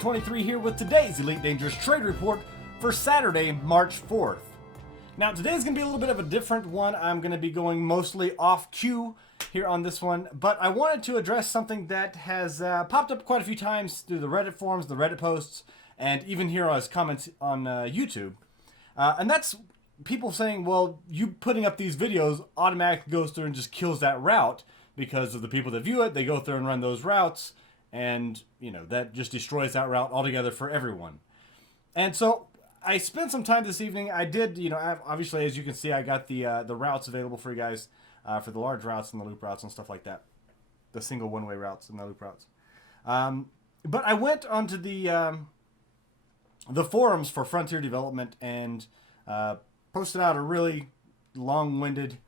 Pices23 here with today's Elite Dangerous Trade Report for Saturday, March 4th. Now today's going to be a little bit of a different one. I'm going to be going mostly off cue here on this one, but I wanted to address something that has popped up quite a few times through the Reddit forums, the Reddit posts, and even here as comments on YouTube. And that's people saying, well, you putting up these videos automatically goes through and just kills that route because of the people that view it. They go through and run those routes, and you know that just destroys that route altogether for everyone. And so I spent some time this evening. I did, obviously, as you can see, I got the routes available for you guys for the large routes and the loop routes and stuff like that, the single one-way routes and the loop routes. But I went onto the forums for Frontier Development and posted out a really long-winded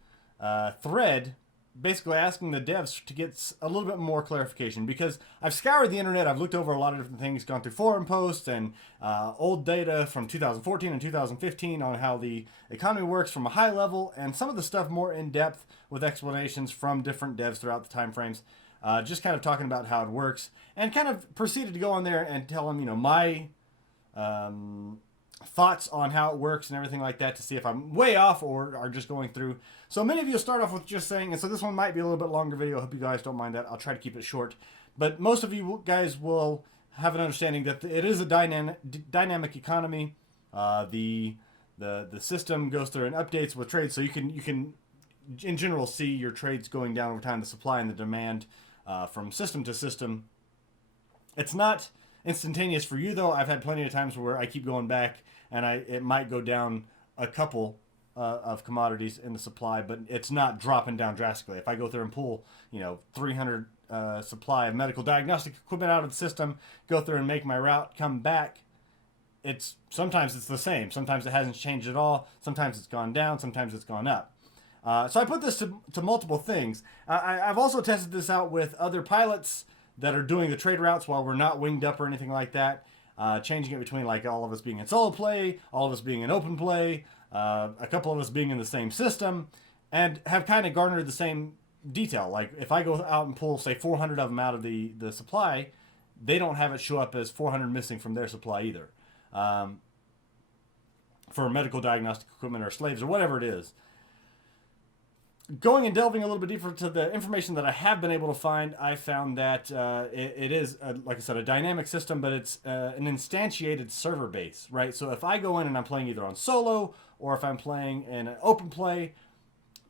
thread, basically asking the devs to get a little bit more clarification, because I've scoured the internet, I've looked over a lot of different things, gone through forum posts and old data from 2014 and 2015 on how the economy works from a high level, and some of the stuff more in depth with explanations from different devs throughout the time frames, just kind of talking about how it works, and kind of proceeded to go on there and tell them, my thoughts on how it works and everything like that, to see if I'm way off or are just going through. So many of you start off with just saying, and so this one might be a little bit longer video, I hope you guys don't mind that, I'll try to keep it short, but most of you guys will have an understanding that it is a dynamic economy. The system goes through and updates with trades, so you can in general see your trades going down over time, the supply and the demand from system to system. It's not instantaneous for you though. I've had plenty of times where I keep going back and it might go down a couple of commodities in the supply, but it's not dropping down drastically. If I go through and pull 300 supply of medical diagnostic equipment out of the system, go through and make my route, come back, sometimes it's the same, sometimes it hasn't changed at all, sometimes it's gone down, sometimes it's gone up. So I put this to multiple things. I've also tested this out with other pilots that are doing the trade routes while we're not winged up or anything like that, changing it between like all of us being in solo play, all of us being in open play, a couple of us being in the same system, and have kind of garnered the same detail. Like if I go out and pull, say, 400 of them out of the supply, they don't have it show up as 400 missing from their supply either, for medical diagnostic equipment or slaves or whatever it is. Going and delving a little bit deeper to the information that I have been able to find, I found that it is, like I said, a dynamic system, but it's an instantiated server base, right? So if I go in and I'm playing either on solo or if I'm playing in an open play,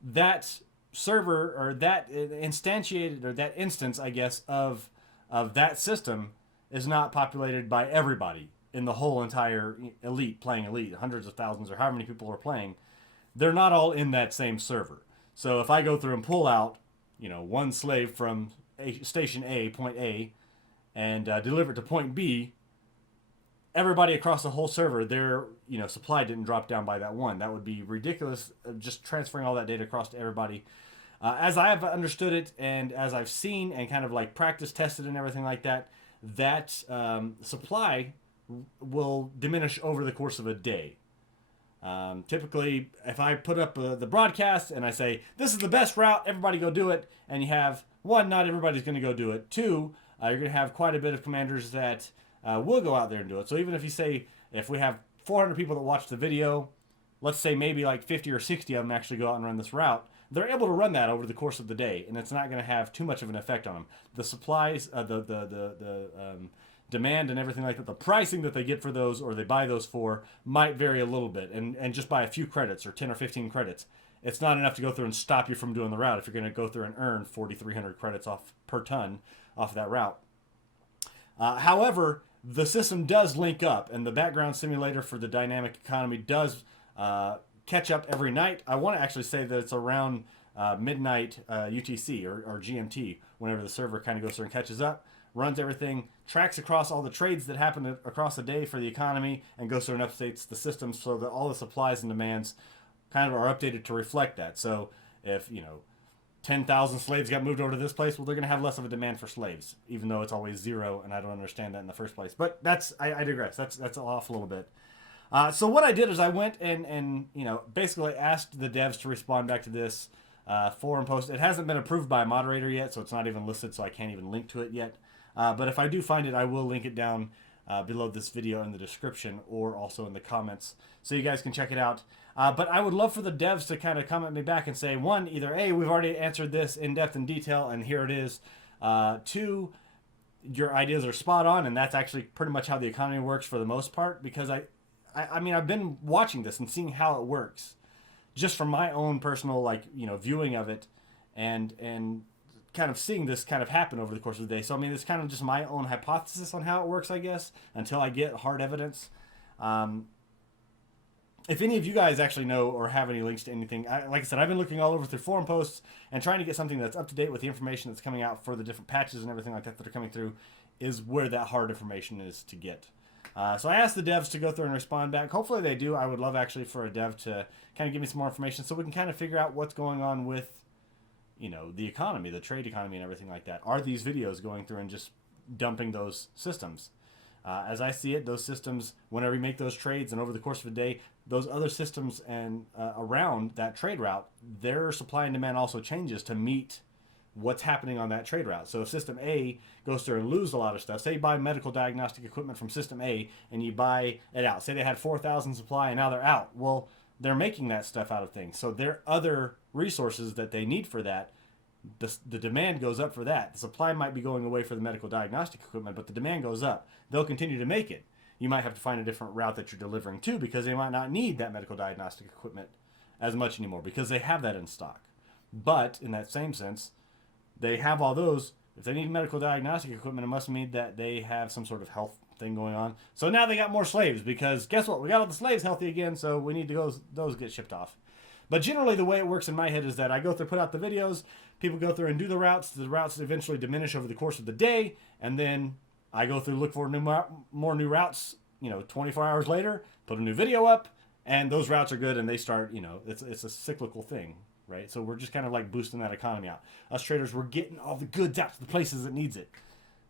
that server or that instantiated or that instance, I guess, of that system is not populated by everybody in the whole entire elite, playing elite, hundreds of thousands or however many people are playing. They're not all in that same server. So if I go through and pull out, one slave from station A, point A, and deliver it to point B, everybody across the whole server, their supply didn't drop down by that one. That would be ridiculous, just transferring all that data across to everybody. As I have understood it, and as I've seen and kind of like practice tested and everything like that, that supply will diminish over the course of a day. Typically, if I put up the broadcast and I say, this is the best route, everybody go do it, and you have, one, not everybody's going to go do it. Two, you're going to have quite a bit of commanders that will go out there and do it. So even if you say, if we have 400 people that watch the video, let's say maybe like 50 or 60 of them actually go out and run this route, they're able to run that over the course of the day, and it's not going to have too much of an effect on them. The supplies, the demand and everything like that, the pricing that they get for those or they buy those for might vary a little bit, and just by a few credits or 10 or 15 credits, it's not enough to go through and stop you from doing the route if you're going to go through and earn 4,300 credits off per ton off of that route. However, the system does link up, and the background simulator for the dynamic economy does catch up every night. I want to actually say that it's around midnight UTC or GMT, whenever the server kind of goes through and catches up, runs everything, tracks across all the trades that happen across the day for the economy, and goes through and updates the system so that all the supplies and demands kind of are updated to reflect that. So if 10,000 slaves got moved over to this place, well, they're going to have less of a demand for slaves, even though it's always zero, and I don't understand that in the first place. But I digress. That's off a little bit. So what I did is I went and basically asked the devs to respond back to this forum post. It hasn't been approved by a moderator yet, so it's not even listed, so I can't even link to it yet. But if I do find it, I will link it down below this video in the description or also in the comments so you guys can check it out. But I would love for the devs to kind of comment me back and say, one, either A, we've already answered this in depth and detail and here it is. Two, your ideas are spot on, and that's actually pretty much how the economy works for the most part, because I mean, I've been watching this and seeing how it works just from my own personal, like, you know, viewing of it and kind of seeing this kind of happen over the course of the day. So, I mean, it's kind of just my own hypothesis on how it works, I guess, until I get hard evidence. If any of you guys actually know or have any links to anything, like I said, I've been looking all over through forum posts and trying to get something that's up to date with the information that's coming out for the different patches and everything like that that are coming through, is where that hard information is to get. So I asked the devs to go through and respond back. Hopefully they do. I would love actually for a dev to kind of give me some more information so we can kind of figure out what's going on with, you know, the economy, the trade economy and everything like that. Are these videos going through and just dumping those systems? As I see it, those systems, whenever you make those trades and over the course of a day, those other systems and around that trade route, their supply and demand also changes to meet what's happening on that trade route. So if system A goes through and lose a lot of stuff, say you buy medical diagnostic equipment from system A and you buy it out, say they had 4,000 supply and now they're out. Well, they're making that stuff out of things. So their other resources that they need for that, the demand goes up for that. The supply might be going away for the medical diagnostic equipment, but the demand goes up. They'll continue to make it. You might have to find a different route that you're delivering to because they might not need that medical diagnostic equipment as much anymore because they have that in stock. But in that same sense, they have all those. If they need medical diagnostic equipment, it must mean that they have some sort of health thing going on. So now they got more slaves because guess what? We got all the slaves healthy again, so we need to go, those get shipped off. But generally the way it works in my head is that I go through, put out the videos, people go through and do the routes eventually diminish over the course of the day, and then I go through, look for more new routes, you know, 24 hours later, put a new video up, and those routes are good, and they start, you know, it's a cyclical thing, right? So we're just kind of like boosting that economy out. Us traders, we're getting all the goods out to the places that needs it.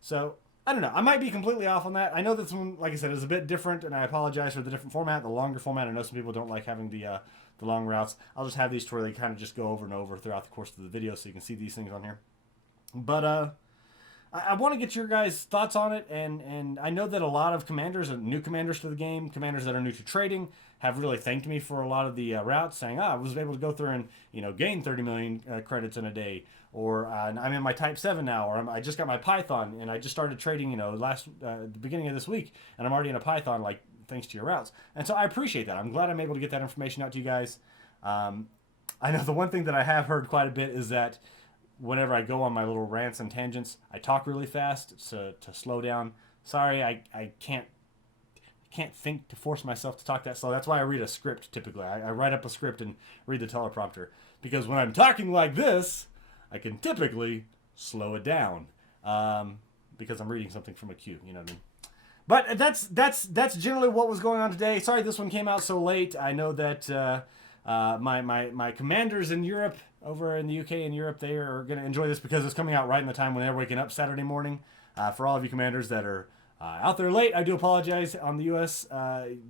So, I don't know. I might be completely off on that. I know this one, like I said, is a bit different, and I apologize for the different format, the longer format. I know some people don't like having the long routes. I'll just have these to where they kind of just go over and over throughout the course of the video so you can see these things on here. But, I want to get your guys' thoughts on it, and I know that a lot of commanders, new commanders to the game, commanders that are new to trading, have really thanked me for a lot of the routes, saying, I was able to go through and, you know, gain 30 million credits in a day, or I'm in my Type 7 now, or I just got my Python, and I just started trading, you know, the beginning of this week, and I'm already in a Python, like, thanks to your routes. And so I appreciate that. I'm glad I'm able to get that information out to you guys. I know the one thing that I have heard quite a bit is that whenever I go on my little rants and tangents, I talk really fast to slow down. Sorry, I can't think to force myself to talk that slow. That's why I read a script typically. I write up a script and read the teleprompter. Because when I'm talking like this, I can typically slow it down. Because I'm reading something from a queue, you know what I mean? But that's generally what was going on today. Sorry this one came out so late. I know that my commanders in Europe, over in the UK and Europe, they are going to enjoy this because it's coming out right in the time when they're waking up Saturday morning. For all of you commanders that are out there late, I do apologize on the US.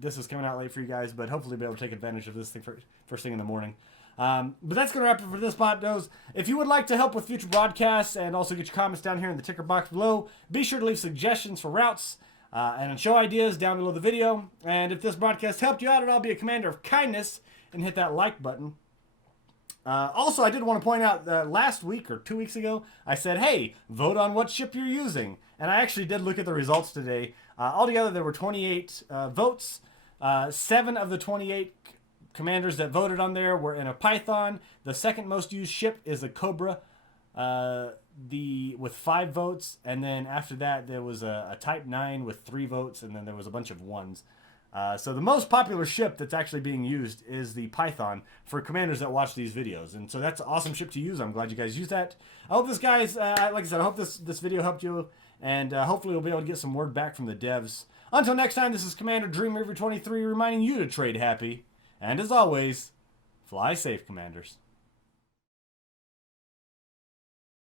This is coming out late for you guys, but hopefully be able to take advantage of this thing first thing in the morning. But that's going to wrap it for this Bot. If you would like to help with future broadcasts and also get your comments down here in the ticker box below, be sure to leave suggestions for routes and show ideas down below the video. And if this broadcast helped you out at all, be a commander of kindness and hit that like button. Also, I did want to point out that last week or 2 weeks ago, I said, hey, vote on what ship you're using. And I actually did look at the results today. Altogether, there were 28 votes. 7 of the 28 commanders that voted on there were in a Python. The second most used ship is a Cobra with 5 votes. And then after that, there was a Type 9 with 3 votes. And then there was a bunch of 1s. So the most popular ship that's actually being used is the Python for commanders that watch these videos. And so that's an awesome ship to use. I'm glad you guys use that. I hope this guys, like I said, I hope this video helped you. And hopefully we'll be able to get some word back from the devs. Until next time, this is Commander Dream River 23 reminding you to trade happy. And as always, fly safe, commanders.